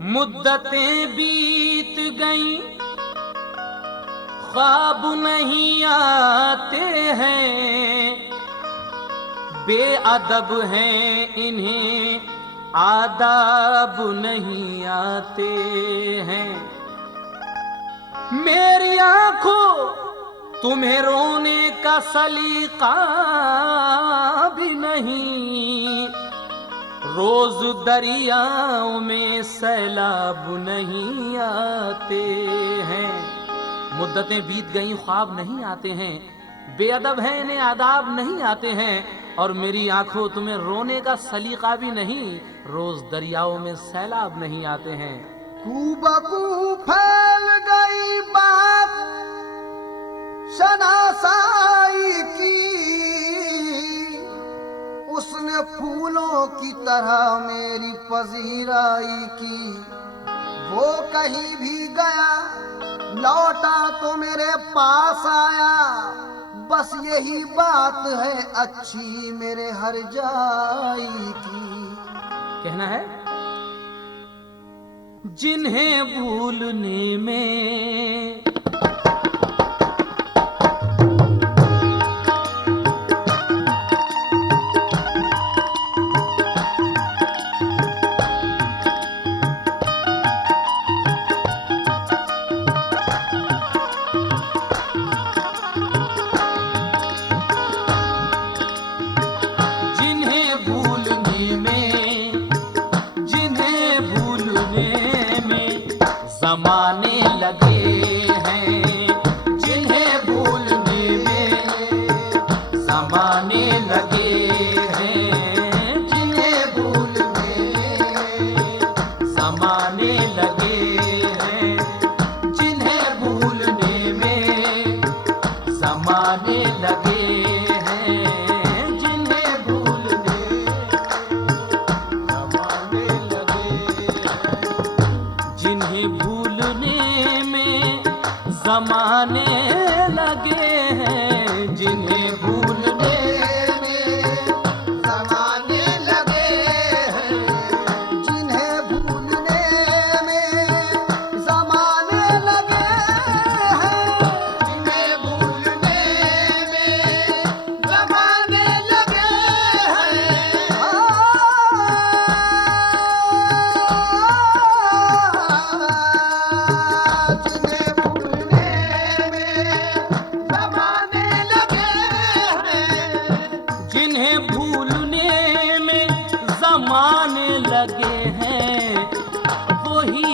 मुद्दतें बीत गईं, ख्वाब नहीं आते हैं, बेअदब हैं इन्हें आदाब नहीं आते हैं। मेरी आंखों तुम्हें रोने का सलीका भी नहीं, रोज दरियाओं में सैलाब नहीं आते हैं। मुद्दतें बीत गईं, ख्वाब नहीं आते हैं, बेअदब हैं इन्हें आदाब नहीं आते हैं, और मेरी आंखों तुम्हें रोने का सलीका भी नहीं, रोज दरियाओं में सैलाब नहीं आते हैं। कूबकू फैल गई बात शनासाई की, उसने फूलों की तरह मेरी पजीराई की। वो कहीं भी गया लौटा तो मेरे पास आया, बस यही बात है अच्छी मेरे हर जाई की। कहना है जिन्हें भूलने में ज़माने लगे हैं, जिन्हें भूलने में ज़माने लगे हैं, जिन्हें भूलने में ज़माने लगे हैं, जिन्हें भूलने में ज़माने लगे हैं, जिन्हें भूलने ज़माने लगे हैं, जिन्हें भूलने में ज़माने लगे हैं, जिन्हें भूलने में ज़माने लगे हैं, जिन्हें भूलने में ज़माने लगे हैं, जिन्हें भूलने में ज़माने लगे हैं। जिन्हें भूलने में ज़माने लगे हैं, वही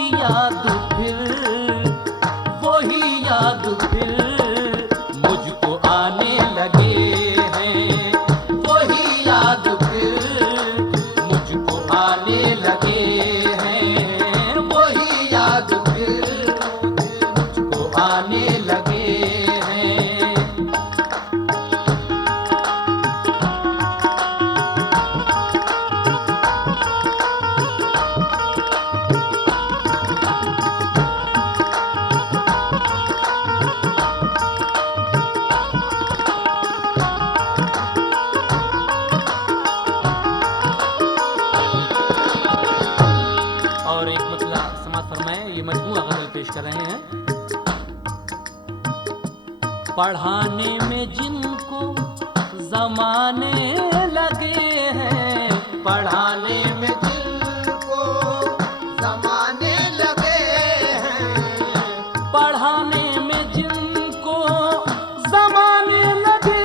याद फिर मुझको आने लगे हैं, वही याद फिर मुझको आने लगे हैं, वही याद फिर मुझको आने लगे हैं। और एक मसला समाज फरमाए, ये मजमूआ गजल पेश कर रहे हैं। पढ़ाने में जिनको ज़माने लगे हैं, पढ़ाने में जिनको ज़माने लगे हैं, पढ़ाने में जिनको ज़माने लगे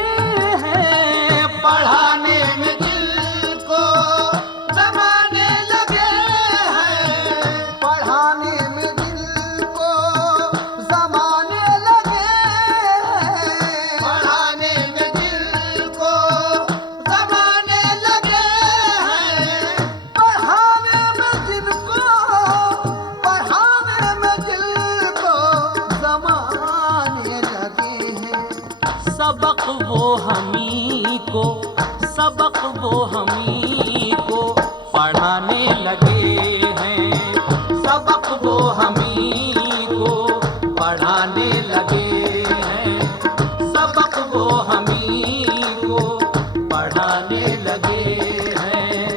हैं, पढ़ाने में जिनको ज़माने लगे हैं, पढ़ाने में जिनको ज़माने लगे हैं, पढ़ाने में जिनको ज़माने लगे हैं, पढ़ाने में जिनको ज़माने लगे हैं। सबक वो हमी को पढ़ाने लगे हैं, सबक वो हमी को पढ़ाने लगे हैं, सबक वो हमी को पढ़ाने लगे हैं।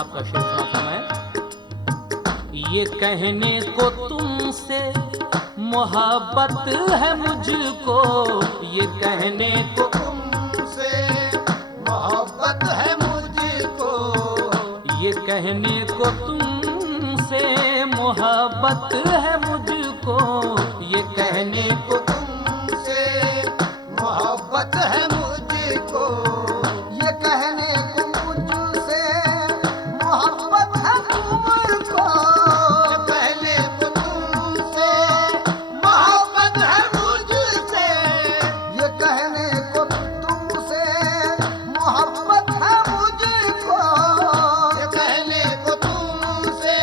आपका शेर सुनाता मैं। ये कहने को तुमसे मोहब्बत है मुझको, ये कहने को तुमसे मोहब्बत है मुझको, ये कहने को तुमसे मोहब्बत है मुझको, ये कहने को तुमसे मोहब्बत है मुझको, ये कहने को मुझसे मोहब्बत है तुमको, ये कहने को तुमसे मोहब्बत है मुझसे, ये कहने को तुमसे मोहब्बत है मुझको, ये कहने को तुमसे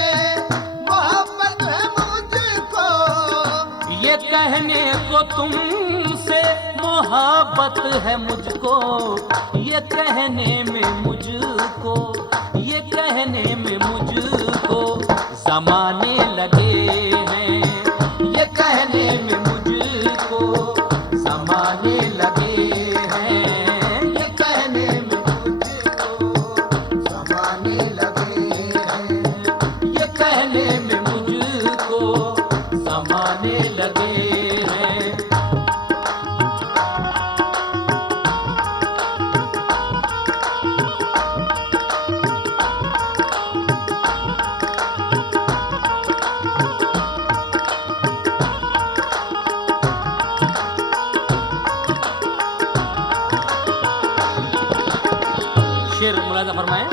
मोहब्बत है मुझको, ये कहने को तुमसे मोहब्बत है मुझको, ये कहने में मुझको, ये कहने में मुझको ज़माने लगे हैं, ये कहने में मुझको ज़माने लगे हैं, ये कहने में मुझको ज़माने लगे हैं, ये कहने में मुझको ज़माने लगे हैं। शेर मुलाजा फरमाए।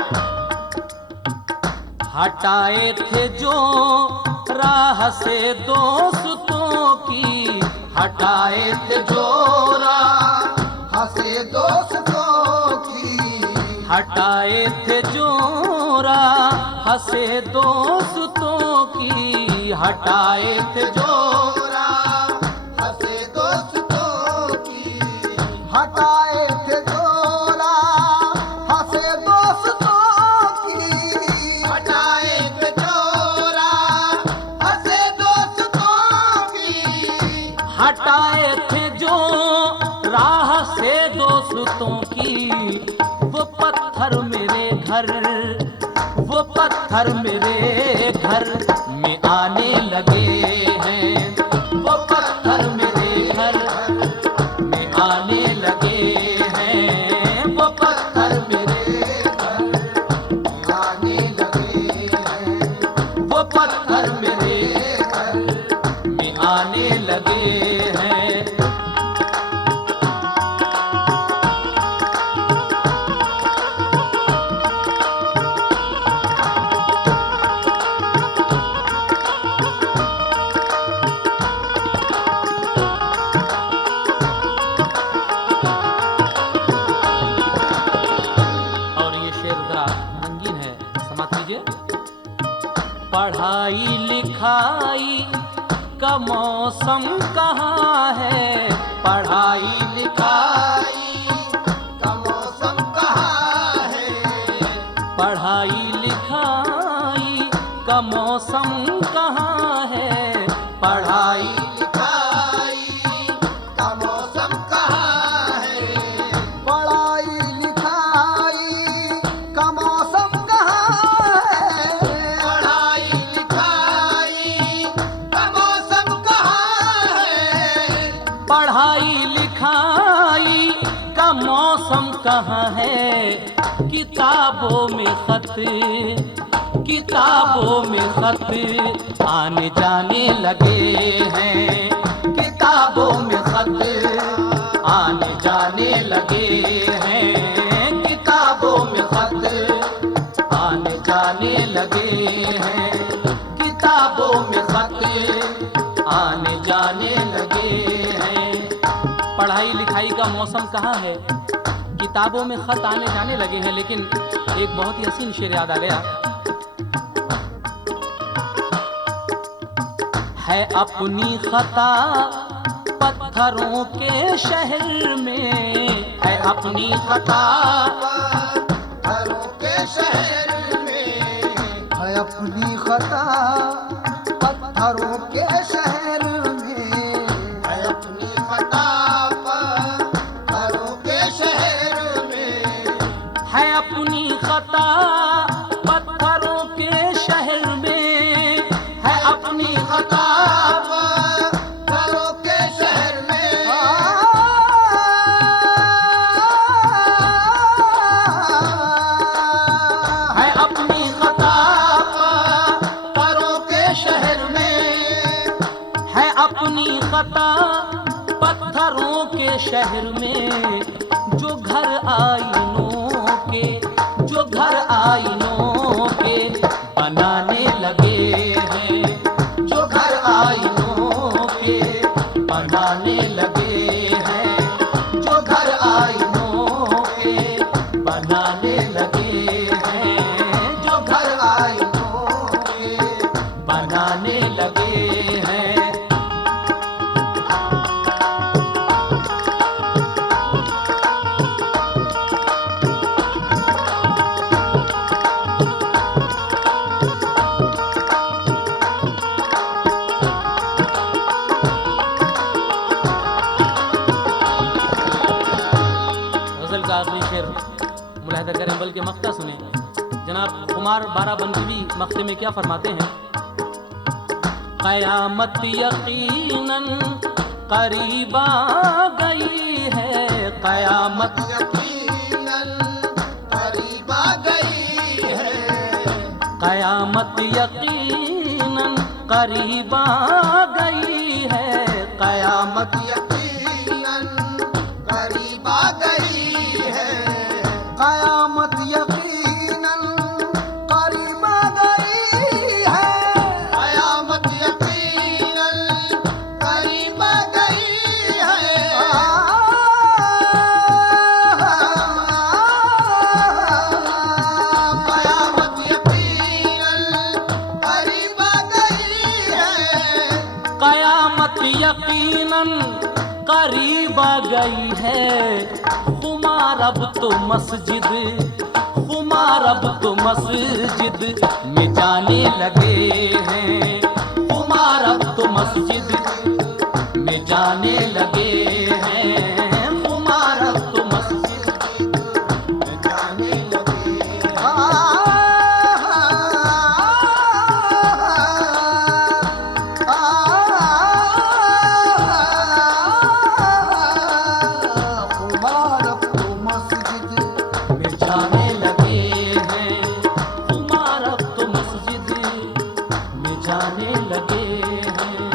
हटाए थे जो राह से दोस्तों की, हटाए थे जो राह, हंसे दोस्तों की, हटाए थे जो राह से दोस्तों की, हटाए थे जो हंसे दोस्तों की, हटाए थे जोरा हंसे दोस्तों की, हटाए थे जोरा हंसे दोस्तों की, हटाए थे जो राह से दोस्तों की, वो पत्थर मेरे घर, वो पत्थर मेरे घर में आने लगे हैं, वो पत्थर मेरे घर में आने लगे हैं, वो पत्थर मेरे घर आने लगे हैं, वो पत्थर मेरे घर में आने लगे हैं। और ये शेर जरा रंगीन है, समाप्त कीजिए। पढ़ाई लिखाई का मौसम कहाँ है, पढ़ाई लिखाई का मौसम कहाँ है, पढ़ाई लिखाई का मौसम कहाँ है, पढ़ाई लिखाई का मौसम कहाँ है, पढ़ाई लिखाई का मौसम कहाँ है, पढ़ाई लिखाई का मौसम कहाँ है, पढ़ाई लिखाई का मौसम कहाँ है, किताबों में खत, किताबों में खत आने जाने लगे हैं, किताबों में खत आने जाने लगे हैं, किताबों में खत आने जाने लगे हैं, किताबों में खत आने जाने लगे हैं। पढ़ाई लिखाई का मौसम कहाँ है, किताबों में खत आने जाने लगे हैं। लेकिन एक बहुत ही हसीन शेर याद आ गया, है अपनी खता पत्थरों के शहर में, है अपनी खता पत्थरों के शहर में, है अपनी खता पत्थरों के शहर में, है अपनी खता पत्थरों के शहर में, है अपनी खता शहर में जो घर आईनों के, जो घर आईनों के बनाने लगे हैं, जो घर आईनों के बनाने लगे हैं, जो घर आईनों के बनाने लगे हैं, जो घर आईनों के बनाने लगे हैं। गजल का आखिरी शेर मुलाहिदा करें, बल्कि मक्ता सुने। जनाब कुमार बाराबंकी मक्ते में क्या फरमाते हैं? कयामत यकीनन करीब आ गई है, कयामत यकीनन करीब आ गई है, कयामत यकीनन करीब आ गई है, कयामत यकीनन करीब आ गई है, कयामत यकीनन करीब आ गई है, कयामत यकीनन करीब आ गई है, कयामत यकीनन करीब आ गई है, कयामत यकीनन करीब आ गई है। खुमार अब तो मस्जिद, खुमार अब तो मस्जिद में जाने लगे हैं, खुमार अब तो मस्जिद में जाने लगे हैं, खुमार अब तो मस्जिद में जाने लगे हैं। में जाने लगे हैं, खुमार अब तो मस्जिद में जाने लगे हैं,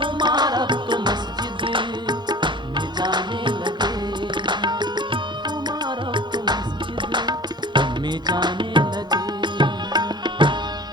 खुमार अब तो मस्जिद में जाने लगे हैं, खुमार अब तो मस्जिद में जाने